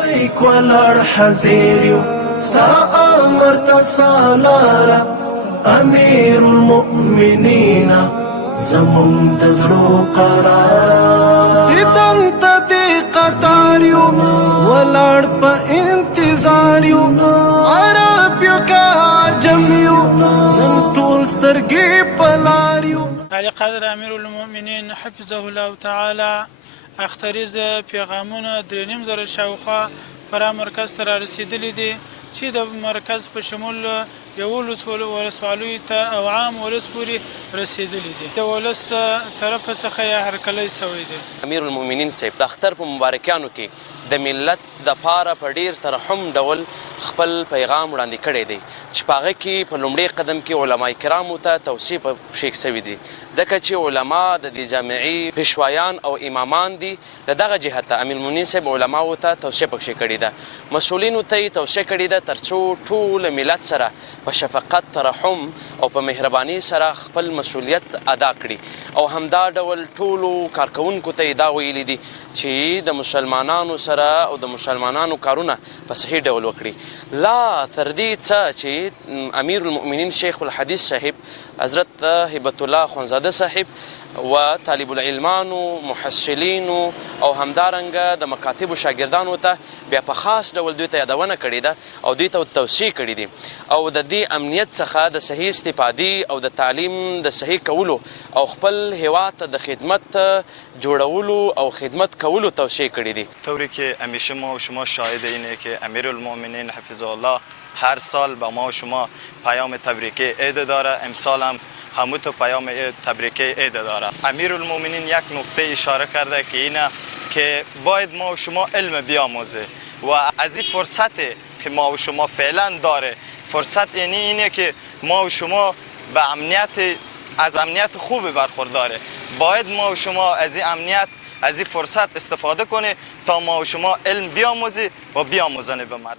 لبیک ولړ حزیر یو ستا امر ته سالاره امیر المؤمنین زمون د زړه قرار دیدن ته دی قطار یو ولړ په انتظار یو عرب یو کا عجم یو نن ټول سترګې په لار یو علي قادر امیر المؤمنین حفظه الله تعالی اختریز پیغامونه 3.5 شاوخوا فرا مرکز ته رسیدلي دي چې د مرکز په شمول 11 ولسوالیو ته او عام ولس پورې رسیدلي دي د ولس د طرف څخه یې هرکلی سوی دی. امیر المؤمنین صاحب د اختر په مبارکیانو کې د ملت د پاره په ډیر ترحم ډول خپل پیغام وړاندې کړی دی چې په هغه کې په لومړي قدم کې علما کرامو ته توصیه پکې شوي دي ځکه چې علما د دې جامعې پیشوایان او امامان دي د دغه جهته امیر المؤمنین صاحب علماو ته توصیه پکې کړې ده مسؤلینو ته یې توصیه کړې ده تر څو ټول ملت سره په شفقت ترحم او په مهرباني سره خپل مسؤلیت ادا کړي او همدا ډول ټولو کارکوونکو ته یې دا ویلي دي چې د مسلمانانو سره او د مسلمانانو کارونه په صحیح ډول وکړي لا تر دې څه چې امیر المؤمنین شیخ الحدیث صاحب حضرت هبت الله خونزاده صاحب و طالب العلمانو محصلینو او همدارنګه د مکاتبو شاګردانو ته بیا په خاص ډول دوی ته یادونه کړې ده او دوی ته توصیه کړي دي او د دې امنیت څخه د صحیح استفادې او د تعلیم د صحیح کولو او خپل هیواد ته د خدمت جوړولو او خدمت کولو توصیه کړي دي. طوری که همیشه ما و شما شاهد اینه که امیر المؤمنین حفظه الله هر سال با ما و شما پیام تبریکی عید داره. امسال هم همو تو پیام تبریکی عید داره. امیر المؤمنین یک نقطه اشاره کرده که اینه که باید ما و شما علم بیاموزه و از این فرصتی که ما و شما فعلا داره فرصت اینه که ما و شما به از امنیت خوب برخورداره. باید ما و شما از این امنیت از این فرصت استفاده کنه تا ما و شما علم بیاموزی و بیاموزانه به مردم.